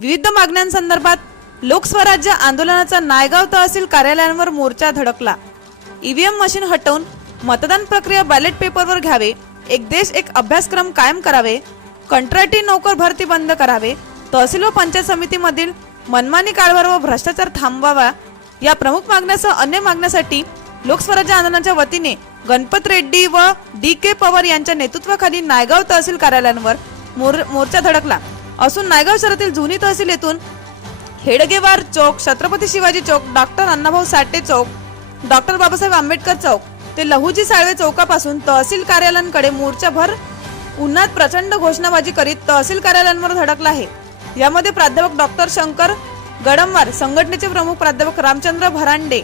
विविध मागण्यांसंदर्भात लोकस्वराज्य आंदोलनाचा नायगाव तहसील कार्यालयांवर मोर्चा धडकला. ईव्हीएम मशीन हटवून मतदान प्रक्रिया बॅलेट पेपरवर घ्यावे एक देश एक अभ्यासक्रम कायम करावे कंत्राटी नोकर भरती बंद करावे तहसील व पंचायत समितीमधील मनमानी कारभार व भ्रष्टाचार थांबवावा या प्रमुख मागण्यासह अन्य मागण्यासाठी लोकस्वराज्य आंदोलनाच्या वतीने गणपत रेड्डी व डी के पवार यांच्या नेतृत्वाखाली नायगाव तहसील कार्यालयांवर मोर मोर्चा धडकला. असून नायगाव शहरातील जुनी तहसील येथून हेडगेवार चौक छत्रपती शिवाजी चौक डॉक्टर अण्णाभाऊ साठे चौक डॉक्टर बाबासाहेब आंबेडकर चौक ते लहुजी साळवे चौकापासून तहसील कार्यालयांकडे मोर्चाभर उन्हात प्रचंड घोषणाबाजी करीत तहसील कार्यालयांवर धडकला आहे. यामध्ये प्राध्यापक डॉक्टर शंकर गडमवार संघटनेचे प्रमुख प्राध्यापक रामचंद्र भरांडे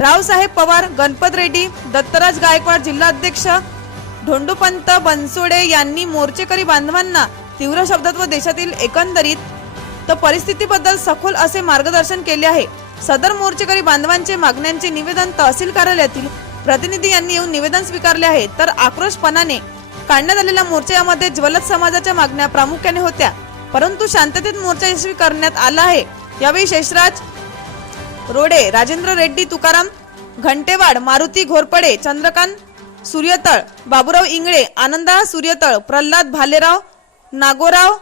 रावसाहेब पवार गणपत रेड्डी दत्तराज गायकवाड जिल्हाध्यक्ष ढोंडूपंत बनसोडे यांनी मोर्चेकरी बांधवांना तीव्र शब्दात व देशातील एकंदरीत तर परिस्थितीबद्दल सखोल असे मार्गदर्शन केले आहे. सदर मोर्चेकरी बांधवांचे मागण्यांचे निवेदन तहसील कार्यालयातील प्रतिनिधी यांनी येऊन निवेदन स्वीकारले आहे. तर आक्रोशपणाने काढण्यात आलेल्या मोर्चामध्ये ज्वलत समाजाच्या मागण्या प्रामुख्याने होत्या. परंतु शांततेत मोर्चा यशस्वी करण्यात आला आहे. यावेळी शेषराज रोडे राजेंद्र रेड्डी तुकाराम घंटेवाड मारुती घोरपडे चंद्रकांत सूर्यतळ बाबुराव इंगळे आनंदा सूर्यतळ प्रल्हाद भालेराव नागोराव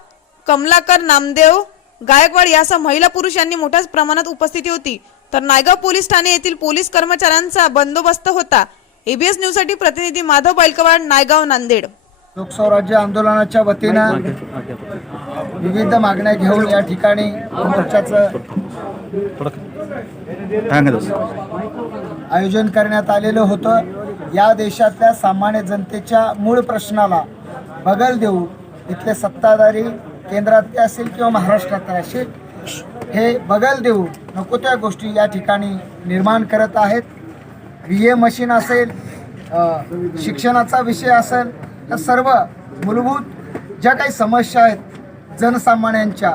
कमलाकर नामदेव गायकवाड यासह महिला पुरुष यांनी मोठ्या प्रमाणात उपस्थिती होती. तर नायगाव पोलीस ठाणे येथील पोलीस कर्मचाऱ्यांचा बंदोबस्त होता. एबीएस न्यूजसाठी प्रतिनिधी माधव बैलकवाड नायगाव नांदेड. लोकस्वराज्य आंदोलनाच्या वतीनं विविध मागण्या घेऊन या ठिकाणी मोर्चाचं आयोजन करण्यात आलेलं होतं. या देशातल्या सामान्य जनतेच्या मूळ प्रश्नाला बगल देऊ इथले सत्ताधारी केंद्रातले असेल किंवा महाराष्ट्रातले असेल हे बगल देऊ नको त्या गोष्टी या ठिकाणी निर्माण करत आहेत. व्ही ए मशीन असेल शिक्षणाचा विषय असेल या सर्व मूलभूत ज्या काही समस्या आहेत जनसामान्यांच्या.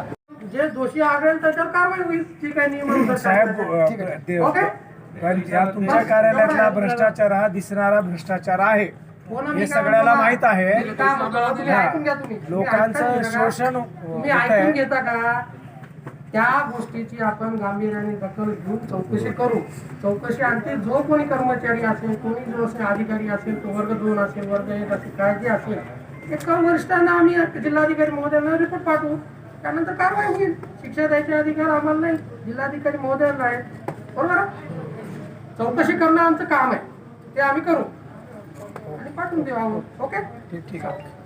जे दोषी आढळेल त्याच्यावर कारवाई होईल. ठीक आहे साहेब ओके? पण या तुमच्या कार्यालयातला भ्रष्टाचार हा दिसणारा भ्रष्टाचार आहे. हो हे सगळ्याला माहीत आहे. तुम्ही हा. तुम्ही. तुम्ही लोकांचं? शोषण तुम्ही होत आहे. ऐकून घेता का? त्या गोष्टीची आपण गांभीर्याने दखल घेऊन चौकशी करू. चौकशी आणखी जो कोणी कर्मचारी असेल कोणी जो असेल अधिकारी असेल तो वर्ग दोन असेल वर्ग एक असेल काय जे असेल एका वरिष्ठांना आम्ही जिल्हाधिकारी महोदयांना रिपोर्ट पाठवू. त्यानंतर कारवाई होईल. शिक्षा द्यायचे अधिकार आम्हाला नाही. जिल्हाधिकारी महोदयांना आहे. बरोबर? चौकशी करणं आमचं काम आहे. ते आम्ही करू. आणि पाठवून देऊ आम्ही ओके ठीक ठीक आहे